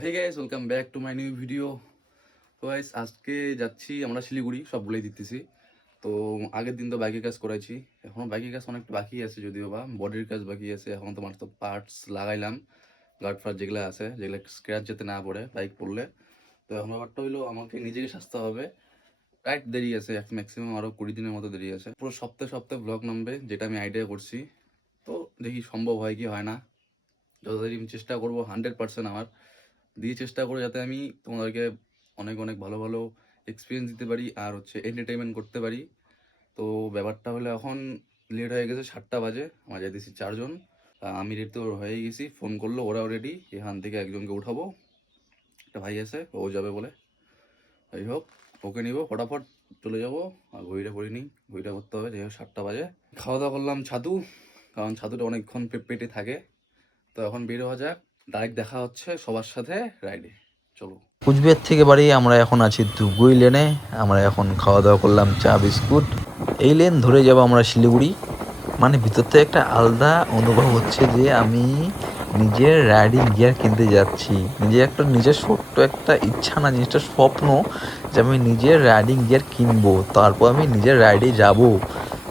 Hey guys, welcome back to my new video. তো guys, আজকে যাচ্ছি আমরা শিলিগুড়ি, সব বলেই দিতেছি। তো আগের দিন তো বাইকের কাজ করাইছি, এখনও বাইকের কাজ অনেকটা বাকি আছে, যদিও বা বডির কাজ বাকি আছে। এখন তো মাত্র পার্টস লাগাইলাম, গার্ড ফার্ট যেগুলো আছে, যেগুলো স্ক্র্যাচ যাতে না পড়ে বাইক পড়লে। তো এখন ব্যাপারটা হলো আমাকে নিজেকে সাজতে হবে। রাইট, দেরি আছে, ম্যাক্সিমাম আরও 20 দিনের মতো দেরি আছে। পুরো সপ্তাহে সপ্তাহে ব্লগ নামবে, যেটা আমি আইডিয়া করছি। তো দেখি সম্ভব হয় কি হয় না। যতদিন আমি চেষ্টা করবো 100% আমার দিয়ে চেষ্টা করে, যাতে আমি তোমাদেরকে অনেক অনেক ভালো ভালো এক্সপিরিয়েন্স দিতে পারি আর এন্টারটেনমেন্ট করতে পারি। তো ব্যাপারটা হলো এখন লেট হয়ে গেছে, 7টা বাজে, আমরা যাইতেছি 4 জন। আমি রেডি তো হয়ে গেছি, ফোন করলো ওরাও রেডি। এখান থেকে একজনকে উঠাবো, একটা ভাই আছে, ও যাবে বলে। যাই হোক, ওকে নিব, ফটাফট চলে যাবো। আর ঘড়িটা করি নি, ঘড়িটা করতে হবে, যাই হোক 7টা বাজে। খাওয়া দাওয়া করলাম ছাতু, কারণ ছাতুটা অনেকক্ষণ পেটে থাকে। তো এখন বের হওয়া যাক, ডাইরেক্ট দেখা হচ্ছে সবার সাথে রাইডে। চলো। কুচবিহার থেকে বাড়ি আমরা এখন আছি ধুপগুড়ি লেনে। আমরা এখন খাওয়া দাওয়া করলাম, চা বিস্কুট। এই লেন ধরে যাব আমরা শিলিগুড়ি। মানে ভিতর থেকে একটা আলাদা অনুভব হচ্ছে যে আমি নিজের রাইডিং গিয়ার কিনতে যাচ্ছি। নিজের ছোট্ট একটা ইচ্ছা, না জিনিসটা স্বপ্ন, যে আমি নিজের রাইডিং গিয়ার কিনবো, তারপর আমি নিজের রাইডে যাব।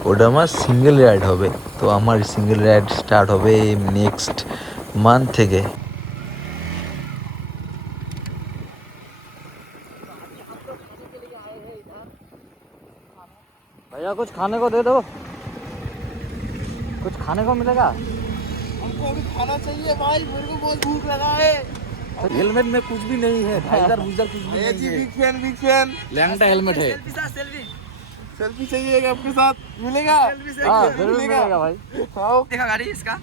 ওটা আমার সিঙ্গেল রাইড হবে। তো আমার সিঙ্গেল রাইড স্টার্ট হবে নেক্সট মান্থ থেকে। भैया कुछ खाने को दे दो, कुछ खाने को मिलेगा। हमको अभी खाना चाहिए भाई, मेरे को बहुत भूख लगा है। हेलमेट में कुछ भी नहीं है, भाईजान भूजर कुछ भी ये जी नहीं है। बिग फैन लैंगटा हेलमेट है। सेल्फी चाहिएगा आपके साथ, मिलेगा? हाँ जरूर मिलेगा भाई। आओ। देखा गाड़ी इसका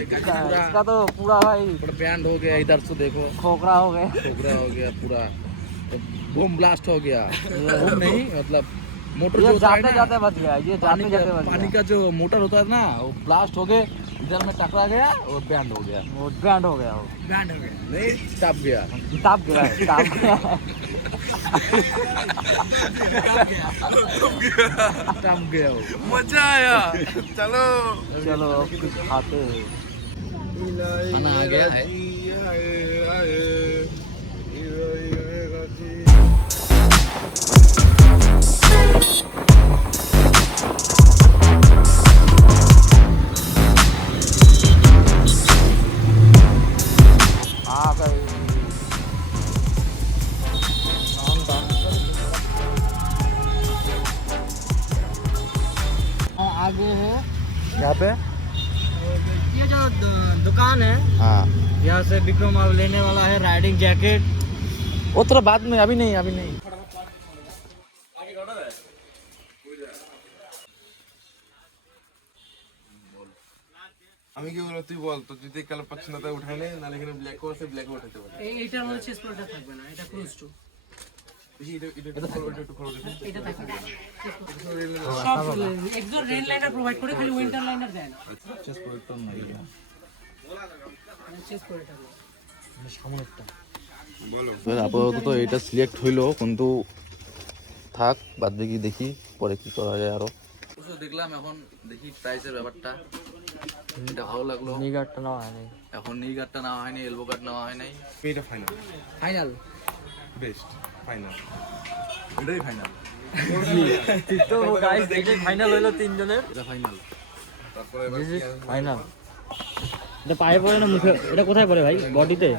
इसका तो पूरा भाई पूरा बैंड हो गया, इधर से देखो, खोखरा हो गए। ठोकरा हो गया पूरा, बम ब्लास्ट हो गया। बम नहीं, मतलब मोटर जो ये होता है जाते ना, जाते बच गया, ये जाते जाते बच पानी गया। का जो मोटर होता है ना, वो ब्लास्ट हो गए, इधर में टकरा गया और बैंड हो गया। वो बैंड हो गया, वो बैंड हो गया। नहीं, टप गया। किताब गया है, किताब गया है। टप गया वो। मजा आया। चलो चलो अब कुछ खाते हैं। खाना आ गया है। आ गए। आगे है यहाँ पे ये जो दुकान है, हाँ, यहाँ से विक्रम अब लेने वाला है राइडिंग जैकेट। वो थोड़ा बाद में, अभी नहीं, अभी नहीं। আমি কি বলবো, তুই বল, তো যদি কালার পছন্দ তাই উঠাই নে, নাহলে এখানে ব্ল্যাকও আছে, ব্ল্যাকও উঠাতে পারি। এইটার মধ্যে চেস প্রোটা থাকবে না, এটা ক্রুজ টু। এটা একটু খোলো দেখি। এটা থাকবে না। সব একজন রেন লাইনার প্রোভাইড করে, খালি উইন্টার লাইনার দেন। চেস প্রোটা বলো। আপাতত তো এটা সিলেক্ট হইলো, কিন্তু থাক, বাদ দেখি পরে কি করা যায় আরো। দেখলাম, এখন দেখি প্রাইসের ব্যাপারটা, এটা ভালো লাগলো। नी गार्ड ना है नहीं। এখন নি গার্ডটা নেওয়া হয়নি, এলবো গার্ড নেওয়া হয় নাই। এটা ফাইনাল, ফাইনাল বেস্ট ফাইনাল। এটাই ফাইনাল, तो गाइस देखिए फाइनल হলো তিনজনের। এটা ফাইনাল। তারপরে এবার কি আছে? ফাইনাল এটা পায়ে পড়ে না মুখে? এটা কোথায় পড়ে ভাই, বডিতে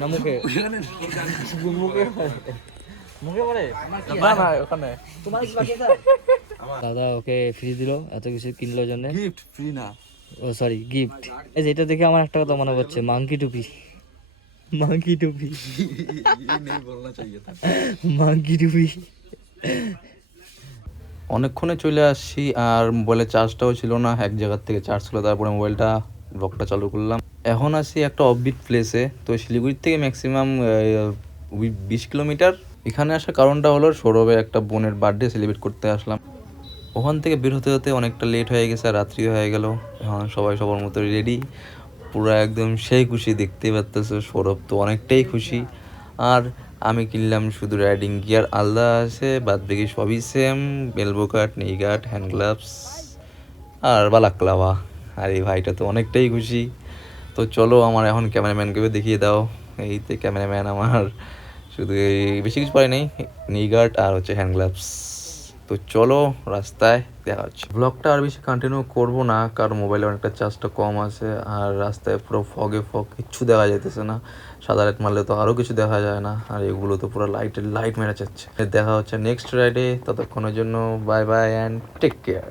না মুখে? মুখে মুখে পড়ে না না ওখানে। তোমার কি বাকি আছে? দাদা ওকে ফ্রি দিল, এত কিছু কিনলো জন্য। গিফট ফ্রি না, ও সরি গিফট। এই যে এটা দেখে আমার একটা কথা মনে পড়ছে, মাংকি টুপি। মাংকি টুপি, ये नहीं बोलना चाहिए था। মাংকি টুপি। অনেকক্ষণে চলে আসছি, আর মোবাইলে চার্জটাও ছিল না, এক জায়গার থেকে চার্জ ছিল, তারপরে মোবাইলটা ব্লগটা চালু করলাম। এখন আসি একটা অফবিট প্লেসে। তো শিলিগুড়ির থেকে ম্যাক্সিমাম 20 কিলোমিটার। এখানে আসার কারণটা হলো সৌরভের একটা বোনের বার্থডে সেলিব্রেট করতে আসলাম। ওখান থেকে বের হতে হতে অনেকটা লেট হয়ে গেছে, আর রাত্রি হয়ে গেল। এখন সবাই সবার মতো রেডি, পুরো একদম সেই খুশি, দেখতেই পারতেছে। সৌরভ তো অনেকটাই খুশি। আর আমি কিনলাম শুধু রাইডিং গিয়ার আলাদা আছে, বাদ বাকি সবই সেম, এলবো গার্ড, নি গার্ড, হ্যান্ড গ্লাভস আর বালাক্লাভা। আর এই ভাইটা তো অনেকটাই খুশি। তো চলো, আমার এখন ক্যামেরাম্যানকে দেখিয়ে দাও। এইতে ক্যামেরাম্যান আমার শুধু এই বেশি কিছু পরে নেই, নি গার্ড আর হচ্ছে হ্যান্ড গ্লাভস। তো চলো রাস্তায় দেখা হচ্ছে। ব্লগটা আর বেশি কন্টিনিউ করবো না, কারণ মোবাইলে অনেকটা চার্জটা কম আছে আর রাস্তায় পুরো ফগে ফগ, কিচ্ছু দেখা যাইতেছে না। সাদা লাইট মারলে তো আরও কিছু দেখা যায় না, আর এগুলো তো পুরো লাইট মেরে যাচ্ছে। দেখা হচ্ছে নেক্সট রাইডে, ততক্ষণের জন্য bye bye and take care.